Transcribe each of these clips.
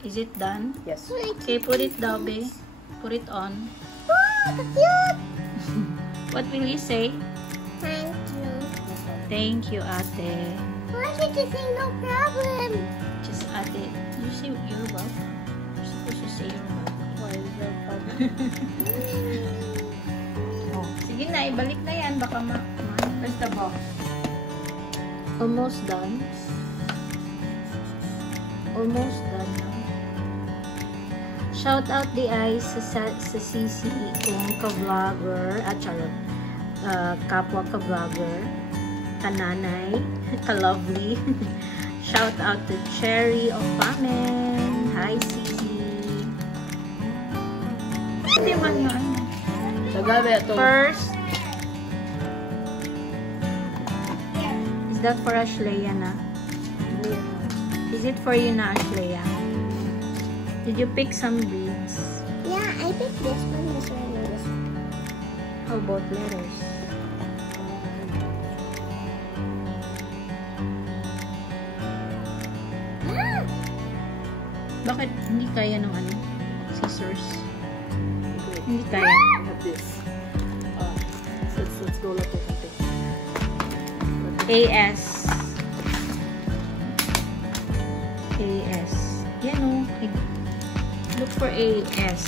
Is it done? Yes. Okay, put it down, babe. Put it on. Oh, cute! What will you say? Thank you. Thank you, ate. Why did you say no problem? Just ate. You say you're welcome. You're supposed to say you're welcome. Why is that problem? Oh, sige na, ibalik na yan. Baka Where's the box? almost done. Almost done na. Shout out di ay sa Sisi kong ka-vlogger at charot. Kapwa ka-vlogger, kananay, ka-lovely. Shout out to Cherry of Pamen. Hi, Sisi. Hindi man yun. Sa gabi ito. First, is that for Ashleya na? Is it for you na, Ashleya? Did you pick some beads? Yeah, I picked this one, and this one. How about letters? Ah! Bakit hindi kaya ng ano? Scissors? Wait. Hindi kaya. I have this. Let's go like something. AS. AS. Yan o. Look for AS.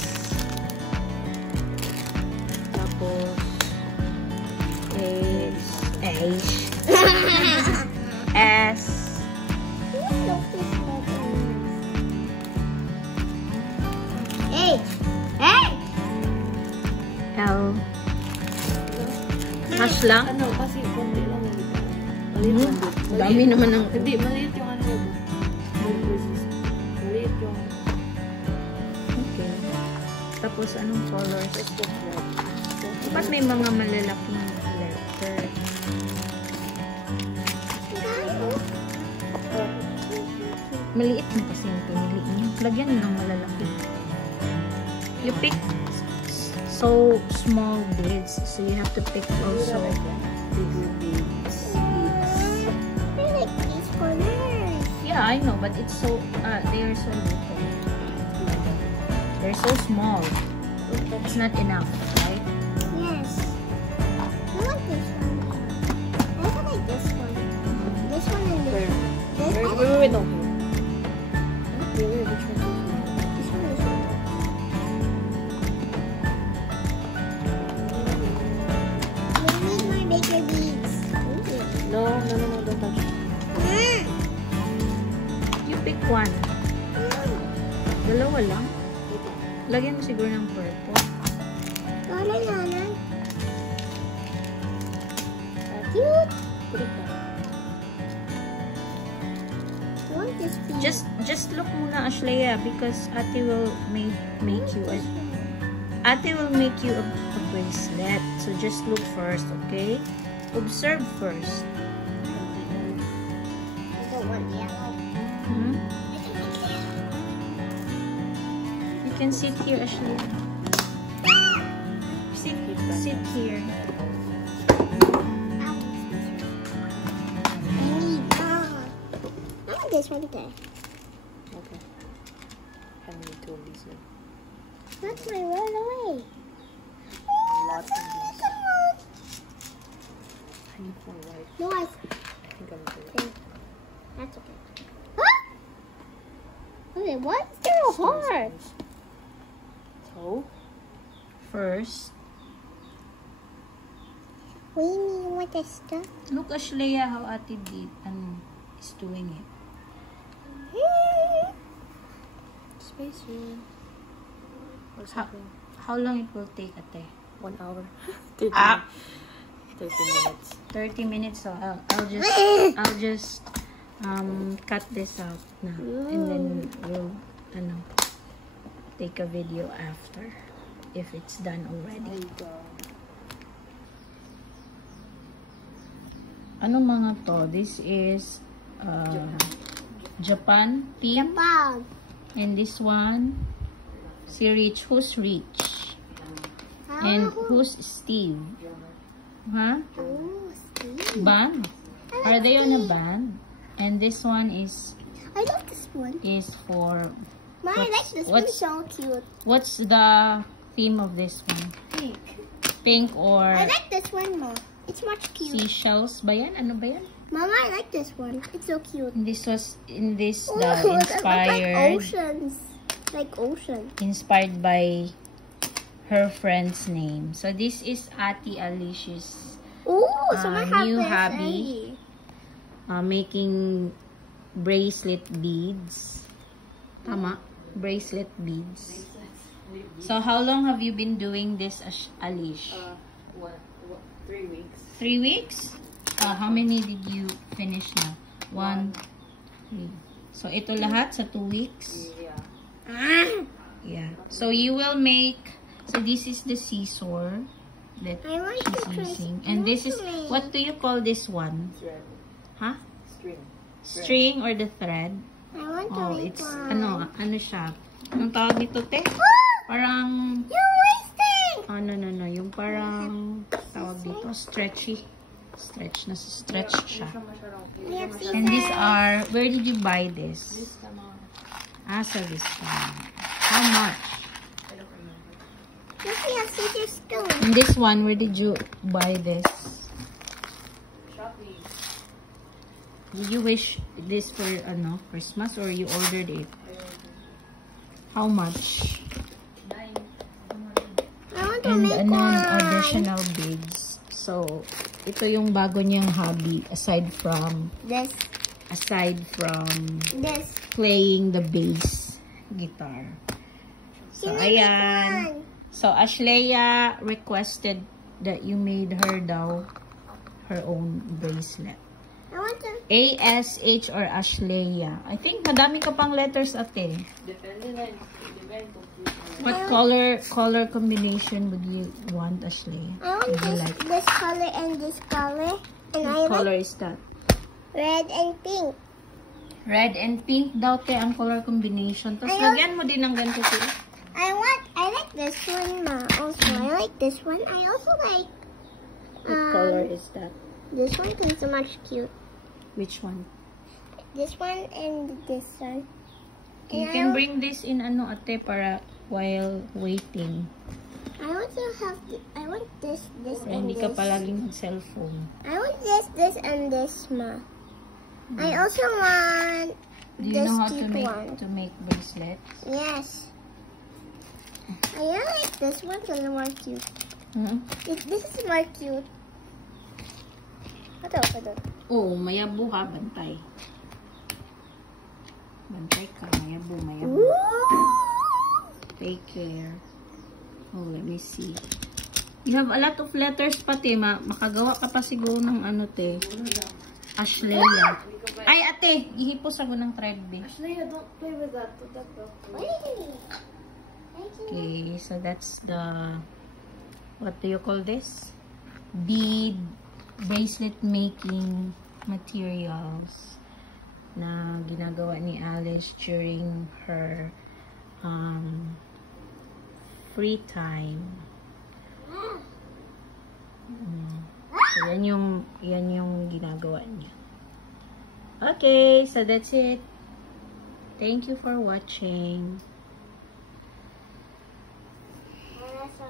Tapos S. S. H. H. L. Hash lang? Ano, kasi konti lang yung ito. Maliit lang dito. Dami naman ng... Hindi, maliit yung ano yun. Maliit yung... Okay. Tapos anong colors? It's just red. Ba't may mga malalaking letter? Maliit na kasi yung pinili niya. Lagyan mo ng malalaki. You pick so small beads, so you have to pick also. Bigger beads. I like these colors. Yeah, I know, but it's so they are so little. They're so small. It's not enough, right? Yes. I want this one. I also like this one. This one and this one. This one. Wait, no. Wait, which one? This one is one. We need more bigger beads. No, don't touch it. You pick one. Dalawa lang. Lagyan mo siguro ng purple. Wala na. Cute. Put it down. I want this bead. Just look muna, Ashleya, because Ate will make you Ate will make you a bracelet. So just look first, okay? Observe first. I don't want yellow. Hmm? I don't want yellow. You can sit here, Ashleya. Sit here. I want this one there. Okay. I need two of these. That's my run away. Lots of these. Come on. I need one white. No, I think I'm good. that's okay. Huh? Okay, why is there a heart? So, First, What do you mean with this stuff? look, Ashleya, how Ate is doing it. spacer. Or How, something. how long it will take, Ate? 1 hour. 30 Ah. 30 minutes. 30 minutes, so I'll just cut this out now, and then we'll take a video after if it's done already. Ano mga to? This is Japan team, Japan. and this one si Rich. Who's Rich? And who's Steve? Huh? Oh, Steve. Band? Are they on a band? And this one is I love this one. for Mom, I like this one. So cute. What's the theme of this one? Pink. Pink or I like this one more. It's much cute. seashells ba yan? Ano ba yan? Mama, I like this one. It's so cute. This was in this Oh, the it looks inspired like oceans. Like ocean. inspired by her friend's name. So this is Ate Alicia's Oh, someone have new this hobby. already. Making bracelet beads. Tama? Bracelet beads. So how long have you been doing this, Alish? 3 weeks. 3 weeks? How many did you finish na? 1, 3. So ito lahat sa 2 weeks? Yeah. Yeah. So you will make, so this is the scissor that I want to she's try using. And this is, snorkeling. what do you call this one? Thread. Huh? String. String or the thread? I want to Oh, make it's, one. ano siya? Anong tawag nito, te? Parang, You're wasting! oh, no. Yung parang, tawag dito, stretchy. Stretch na stretch siya. We have And these scissors. are, where did you buy this? So this one. How much? Yes, we have scissors too. And this one, where did you buy this? Shopee. Did you wish this for, Christmas or you ordered it? How much? I want to And make ano, one. additional beads. So, ito yung bago niyang hobby aside from This. This. playing the bass guitar. So, Can I make ayan. one? So, Ashleya requested that you made her daw her own bracelet. I want to. ASH or Ashleya. I think madami ka pang letters, ate. Depende na. Depende kung What color combination would you want, Ashleya? I want Would you this, like? this color and this color. And I What like color is that? red and pink. Red and pink daw, te, ang color combination. Tapos Ayun. lagyan mo din ng ganito, te. I like this one also. I like this one. I also like What color is that? this one because it's so much cute. Which one? This one and this one. You And can bring this in ate para while waiting. I also have I want this Para and hindi this. ka palaging mag-cellphone. I want this and this ma. I also want Do you this know how cute one. to make bracelets? Yes. I like this one because it's more cute. Hmm? This is more cute. Ito. Oh, mayabu ha, bantay. Bantay ka, mayabu. Take care. Oh, let me see. You have a lot of letters pati. Makagawa ka pa siguro ng te. Ashleya. Ay, ate! Ihipos ako ng thread, be. Ashleya, don't play with that. Put that back. Okay, so that's the, what do you call this? Bead bracelet making materials na ginagawa ni Alice during her free time. So, yan yung ginagawa niya. Okay, so that's it. Thank you for watching. Para sa